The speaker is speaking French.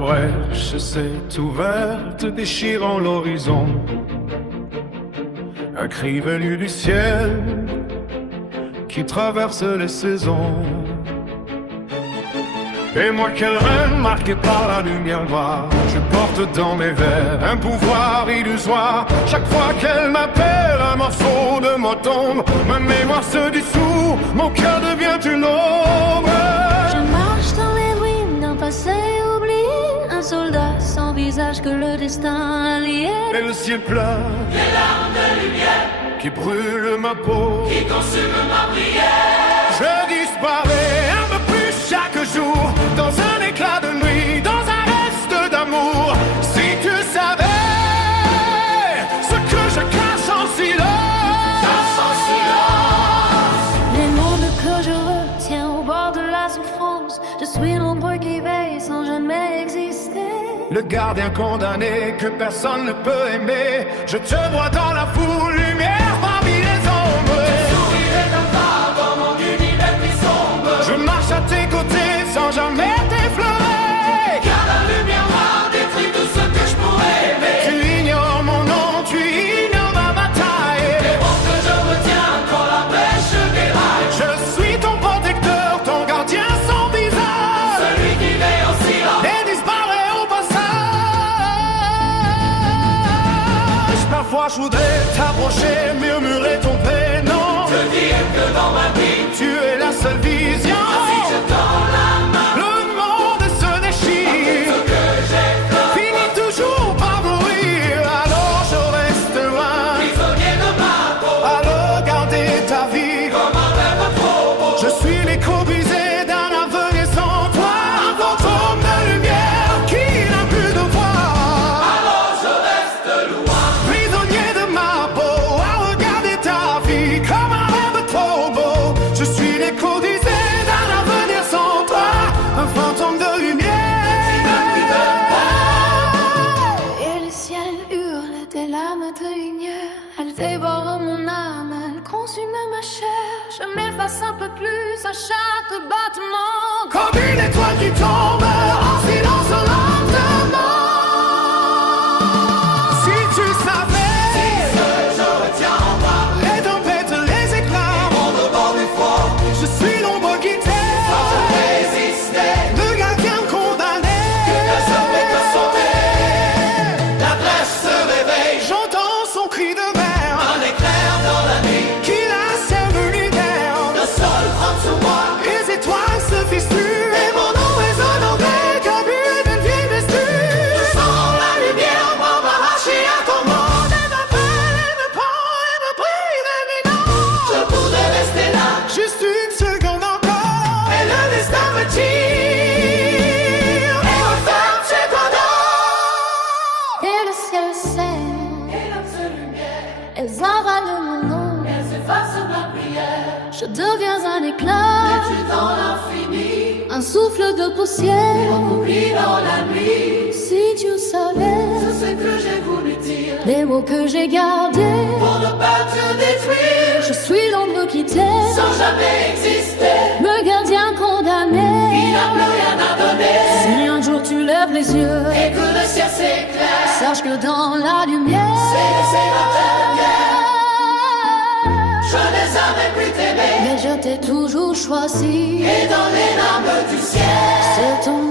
brèche s'est ouverte, déchirant l'horizon. Un cri venu du ciel qui traverse les saisons. Et moi quelle reine marquée par la lumière noire, je porte dans mes vers un pouvoir illusoire. Chaque fois qu'elle m'appelle, un morceau de moi tombe. Ma mémoire se dissout, mon cœur devient une ombre. Je marche dans les ruines d'un passé oublié, un soldat sans visage que le destin a lié. Et le ciel pleure, les larmes de lumière qui brûlent ma peau, qui consument ma prière. Je disparais un peu plus chaque jour, dans un éclat de nuit, dans un reste d'amour. Si tu savais ce que je cache en silence, les mots que je retiens au bord de la souffrance. Je suis l'ombre qui veille sans jamais exister. le gardien condamné que personne ne peut aimer. Je te vois dans la foule, lumière parmi les ombres. Tes sourires est un phare dans mon univers qui sombre. Je marche à tes côtés sans jamais t'effleurer. Car la lumière noire détruit tout ce que je pourrais aimer. Tu ignores mon nom, tu ignores ma bataille. Les mots que je retiens quand la brèche déraille. Je suis ton protecteur, ton gardien sans visage. Celui qui veille en silence Et disparaît au passage. Parfois je voudrais t'approcher, murmurer ton prénom. te dire que dans ma vie Tu es la seule vision. si je tends la main, Le monde se déchire, ce que j'ai fait, finit toujours par mourir. Alors je reste loin, prisonnier de ma peau, à regarder ta vie. comme un rêve trop beau. Je suis l'écho brisé d'un avenir sans toi, un fantôme de lumière qui n'a plus de voix. Alors je reste loin, Prisonnier de ma peau, à regarder ta vie comme un rêve trop beau. Je suis l'écho brisé d'un avenir sans toi, un fantôme de lumière. Et le ciel hurle, tes larmes te ignorent. Elles dévorent mon âme, elles consument ma chair. Je m'efface un peu plus à chaque battement. Comme une étoile qui tombe en silence lentement. Si tu savais ce que je retiens en moi, les tempêtes, les éclats, mon bord du froid, je suis l'ombre qui t'aime. je résistais, Le gardien condamné, personne n'est que sauvé. La brèche se réveille, j'entends son cri de mer un éclair dans la nuit, qui assève l'univers. le sol trempe sur moi, Les étoiles se fissurent et mon nom résonne en vrai comme une vieille vesture. je sens la lumière m'embarracher à ton monde. Elle m'appelle, elle me prend, elle me brille de mes noms. Je pourrais rester là, Juste une seconde encore et le destin me tire, et referme chez toi dehors. Et le ciel saigne, Et l'absolu lumière, elles avalent mon nom. elles effacent ma prière, Je deviens un éclat, tu dans l'infini, un souffle de poussière. on m'oublie dans la nuit. Si tu savais C'est ce que j'ai voulu dire, les mots que j'ai gardés. pour ne pas te détruire, Je suis l'ombre qui t'aime, sans jamais exister. le gardien Il condamné. n'a plus rien à donner, Si un jour tu lèves les yeux, et que le ciel s'éclaire, sache que dans la lumière, c'est notre guerre. Je n'ai jamais pu t'aimer, mais je t'ai toujours choisi. et dans les larmes du ciel, C'est ton